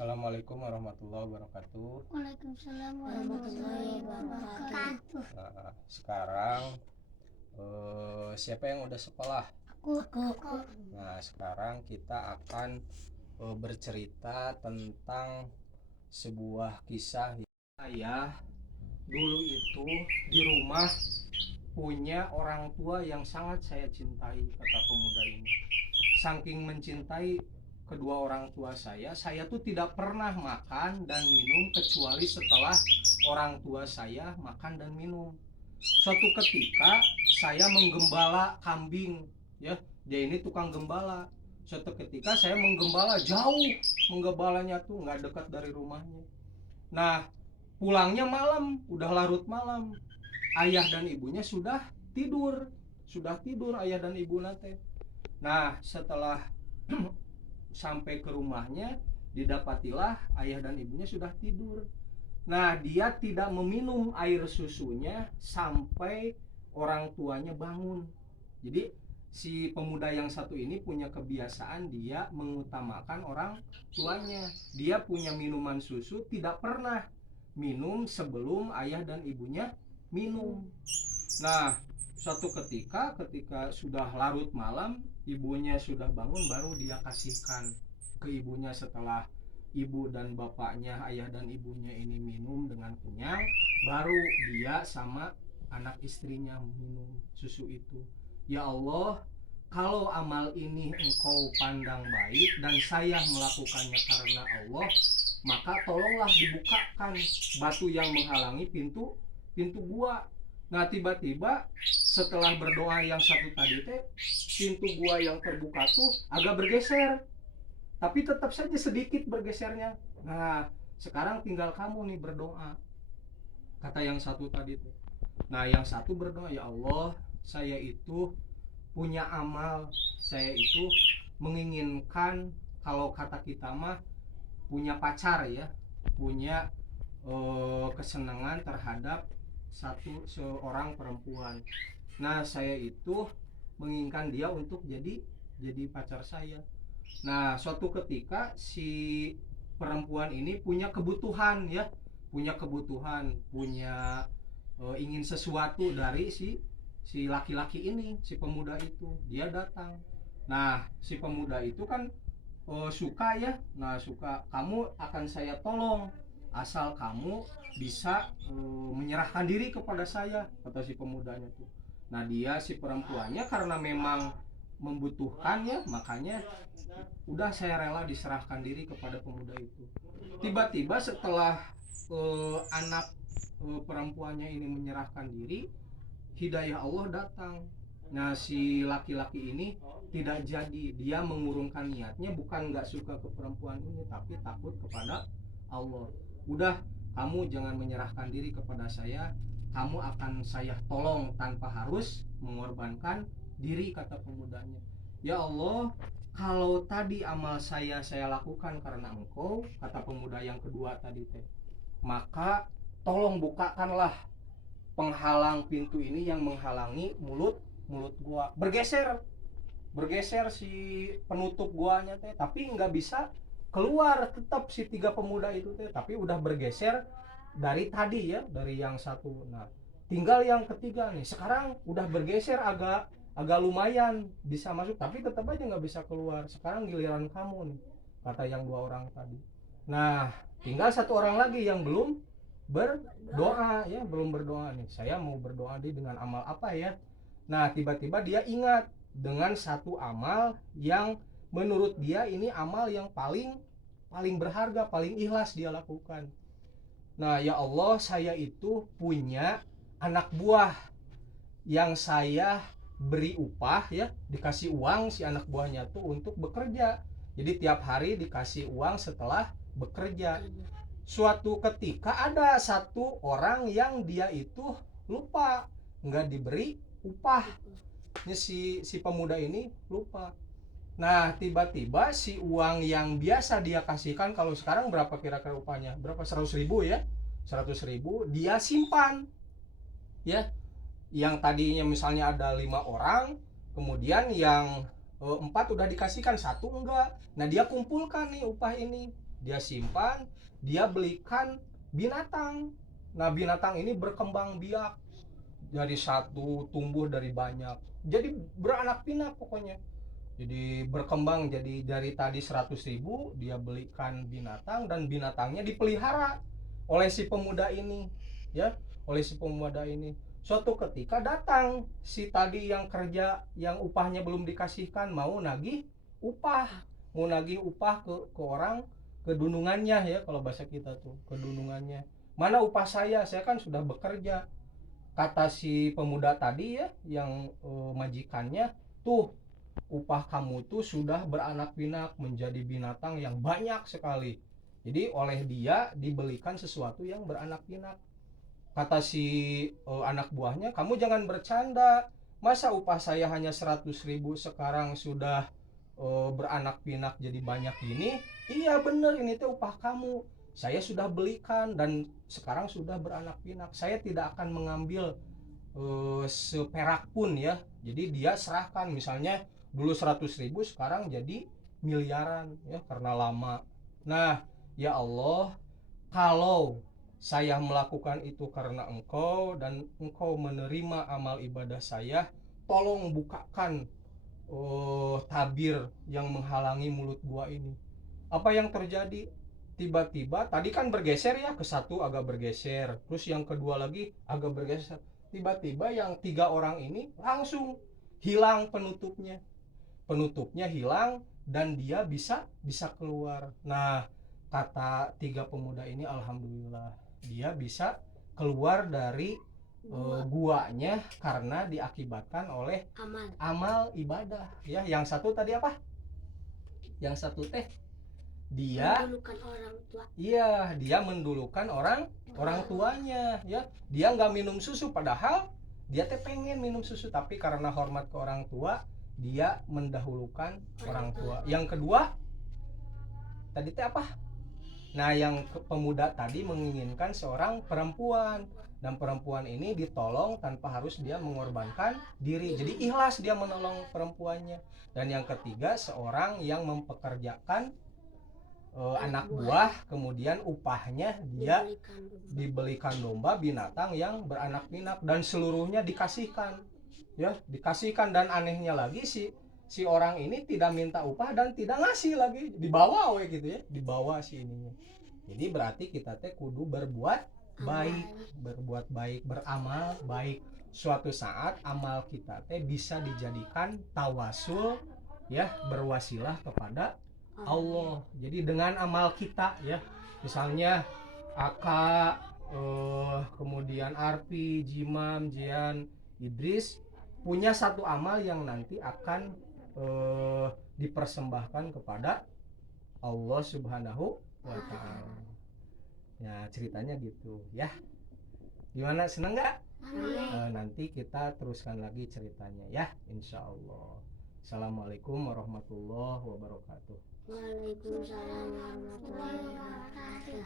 Assalamualaikum warahmatullahi wabarakatuh. Waalaikumsalam warahmatullahi wabarakatuh. Nah, sekarang siapa yang udah sekolah? Aku. Nah, sekarang kita akan bercerita tentang sebuah kisah. Saya dulu itu di rumah punya orang tua yang sangat saya cintai, kata pemuda ini. Saking mencintai kedua orang tua saya tuh tidak pernah makan dan minum kecuali setelah orang tua saya makan dan minum. Suatu ketika saya menggembala kambing, ya, dia ini tukang gembala. Suatu ketika saya menggembala jauh, menggembalanya tuh nggak dekat dari rumahnya. Nah, pulangnya malam, udah larut malam. Ayah dan ibunya sudah tidur ayah dan ibu nate. Nah, setelah sampai ke rumahnya, didapatilah ayah dan ibunya sudah tidur. Nah, dia tidak meminum air susunya sampai orang tuanya bangun. Jadi si pemuda yang satu ini punya kebiasaan dia mengutamakan orang tuanya. Dia punya minuman susu, tidak pernah minum sebelum ayah dan ibunya minum. Nah, suatu ketika sudah larut malam, ibunya sudah bangun, baru dia kasihkan ke ibunya. Setelah ibu dan bapaknya, ayah dan ibunya ini minum dengan kenyang, baru dia sama anak istrinya minum susu itu. Ya Allah, kalau amal ini engkau pandang baik dan saya melakukannya karena Allah, maka tolonglah dibukakan batu yang menghalangi pintu gua. Nah, tiba-tiba setelah berdoa yang satu tadi teh, pintu gua yang terbuka tuh agak bergeser, tapi tetap saja sedikit bergesernya. Nah, sekarang tinggal kamu nih berdoa, kata yang satu tadi tuh. Nah, yang satu berdoa, ya Allah, saya itu punya amal, saya itu menginginkan, kalau kata kita mah punya pacar, ya, punya kesenangan terhadap seorang perempuan. Nah, saya itu menginginkan dia untuk jadi pacar saya. Nah, suatu ketika si perempuan ini punya kebutuhan, ya, punya ingin sesuatu dari si laki-laki ini, si pemuda itu. Dia datang. Nah, si pemuda itu kan suka, ya. Nah, suka, kamu akan saya tolong asal kamu bisa menyerahkan diri kepada saya, kata si pemudanya tuh. Nah, dia si perempuannya karena memang membutuhkan, ya, makanya udah saya rela diserahkan diri kepada pemuda itu. Tiba-tiba setelah anak perempuannya ini menyerahkan diri, hidayah Allah datang. Nah, si laki-laki ini tidak jadi. Dia mengurungkan niatnya, bukan nggak suka ke perempuan ini, tapi takut kepada Allah. Udah, kamu jangan menyerahkan diri kepada saya, kamu akan saya tolong tanpa harus mengorbankan diri, kata pemudanya. Ya Allah, kalau tadi amal saya lakukan karena engkau, kata pemuda yang kedua tadi teh, maka tolong bukakanlah penghalang pintu ini yang menghalangi mulut gua. Bergeser si penutup guanya teh, tapi nggak bisa keluar, tetap si tiga pemuda itu teh, tapi udah bergeser dari tadi, ya, dari yang satu. Nah, tinggal yang ketiga nih, sekarang udah bergeser agak lumayan bisa masuk, tapi tetap aja nggak bisa keluar. Sekarang giliran kamu nih, kata yang dua orang tadi. Nah, tinggal satu orang lagi yang belum berdoa, ya, belum berdoa nih. Saya mau berdoa dengan amal apa, ya? Nah, tiba-tiba dia ingat dengan satu amal yang menurut dia ini amal yang paling berharga, paling ikhlas dia lakukan. Nah, ya Allah, saya itu punya anak buah yang saya beri upah, ya, dikasih uang si anak buahnya tuh untuk bekerja. Jadi tiap hari dikasih uang setelah bekerja. Suatu ketika ada satu orang yang dia itu lupa, nggak diberi upah. Si pemuda ini lupa. Nah, tiba-tiba si uang yang biasa dia kasihkan, kalau sekarang berapa kira-kira upahnya? Berapa? 100.000, ya. 100.000 dia simpan, ya. Yang tadinya misalnya ada 5 orang, kemudian yang 4 udah dikasihkan, 1 enggak. Nah, dia kumpulkan nih upah ini. dia simpan, dia belikan binatang. Nah, binatang ini berkembang biak dari satu tumbuh dari banyak. Jadi beranak pinak pokoknya. Jadi berkembang, jadi dari tadi 100.000 dia belikan binatang dan binatangnya dipelihara oleh si pemuda ini, ya, oleh si pemuda ini. Suatu ketika datang si tadi yang kerja yang upahnya belum dikasihkan, mau nagih upah, ke orang, ke dunungannya, ya kalau bahasa kita tuh, ke dunungannya. Mana upah saya kan sudah bekerja. Kata si pemuda tadi, ya, yang majikannya, tuh upah kamu tuh sudah beranak pinak menjadi binatang yang banyak sekali. Jadi oleh dia dibelikan sesuatu yang beranak pinak. Kata si anak buahnya, kamu jangan bercanda. Masa upah saya hanya 100.000 sekarang sudah beranak pinak jadi banyak gini? Iya bener, ini tuh upah kamu. Saya sudah belikan dan sekarang sudah beranak pinak. Saya tidak akan mengambil seperak pun, ya. Jadi dia serahkan, misalnya dulu 100.000 sekarang jadi miliaran, ya, karena lama. Nah, ya Allah, kalau saya melakukan itu karena engkau dan engkau menerima amal ibadah saya, tolong bukakan tabir yang menghalangi mulut gua ini. Apa yang terjadi? Tiba-tiba tadi kan bergeser, ya, ke satu agak bergeser, terus yang kedua lagi agak bergeser. Tiba-tiba yang 3 orang ini langsung hilang penutupnya hilang dan dia bisa keluar. Nah, kata 3 pemuda ini, alhamdulillah dia bisa keluar dari guanya karena diakibatkan oleh amal ibadah, ya. Yang satu tadi apa? Yang satu teh dia mendulukan orang tua. Iya, dia mendulukan orang tuanya, ya. Dia nggak minum susu, padahal dia teh pengen minum susu, tapi karena hormat ke orang tua dia mendahulukan orang tua. Yang kedua tadi teh apa? Nah, yang pemuda tadi menginginkan seorang perempuan, dan perempuan ini ditolong tanpa harus dia mengorbankan diri. Jadi ikhlas dia menolong perempuannya. Dan yang ketiga, seorang yang mempekerjakan anak buah, kemudian upahnya dia dibelikan domba, binatang yang beranak pinak, dan seluruhnya dikasihkan, ya, dikasihkan. Dan anehnya lagi, si orang ini tidak minta upah dan tidak ngasih lagi, dibawa we gitu, ya, dibawa si ininya. Jadi berarti kita teh kudu berbuat baik, beramal baik. Suatu saat amal kita teh bisa dijadikan tawasul, ya, berwasilah kepada Allah. Jadi dengan amal kita, ya, misalnya Aka, kemudian Arpi, Jimam, Jian, Idris punya satu amal yang nanti akan dipersembahkan kepada Allah Subhanahu wa Ta'ala. Ya, ceritanya gitu, ya. Gimana, seneng nggak? Nanti kita teruskan lagi ceritanya, ya, insya Allah. Assalamualaikum warahmatullahi wabarakatuh. Waalaikumsalam warahmatullahi wabarakatuh.